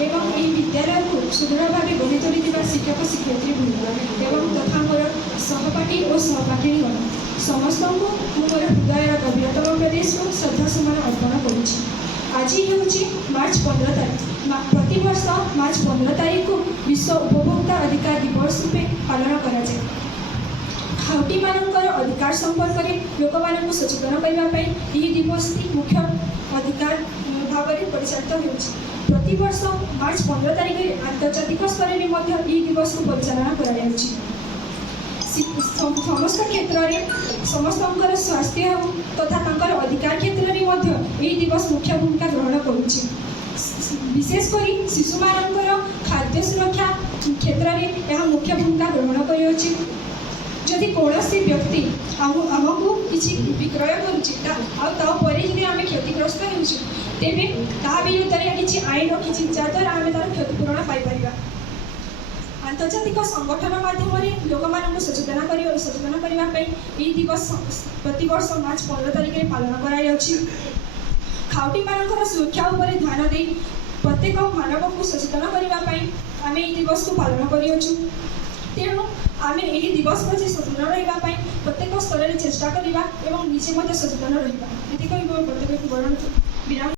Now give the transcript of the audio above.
एवं यह विद्यालय को सुदृढ़ भाव गढ़ी तोली शिक्षक शिक्षयित्री वृंद एवं तथा मोर सहपाठी और सहपाठिणीगण समस्त को मोर हृदय गभीरतम प्रदेश को श्रद्धा सुमन अर्पण करुच्ची। आज हूँ मार्च 15 तारीख। प्रति वर्ष मार्च 15 तारीख को विश्व उपभोक्ता अधिकार दिवस रूपे पालन करा जाए। खाउटी मानकर अधिकार संपर्क में लोक मान सचेतन करने यह दिवस मुख्य अधिकार भाव में परिचालित हो। प्रति वर्ष मार्च 15 तारीख में आंतर्जातिक स्तर में यह दिवस को परिचालना कर समस्त क्षेत्र में समस्त स्वास्थ्य तथा अधिकार क्षेत्र में यह दिवस मुख्य भूमिका ग्रहण करुच्ची। विशेषकर शिशु मानकर खाद्य सुरक्षा क्षेत्र में यह मुख्य भूमिका ग्रहण करुच्ची। जदि कौन व्यक्ति आमको किसी विक्रय करुपर आम क्षतिग्रस्त होबे ता विरुद्ध किसी आईन रखी जहाद्वारा आम तार क्षतिपूरण पाइपर। आंतर्जातिक संगठन माध्यम लोक मान सचेतन करने दिवस प्रति वर्ष मार्च 15 तारीख में पालन कर खाउटी मानकर सुरक्षा उपर ध्यान दे प्रत्येक मानव को सचेतन करने आम यह दिवस को पालन करूँ। तेणु आम यह दिवस प्रति सचेतन रही प्रत्येक स्तर में चेष्टा करवा और निजे सचेतन रहा। ये प्रत्येक विराम।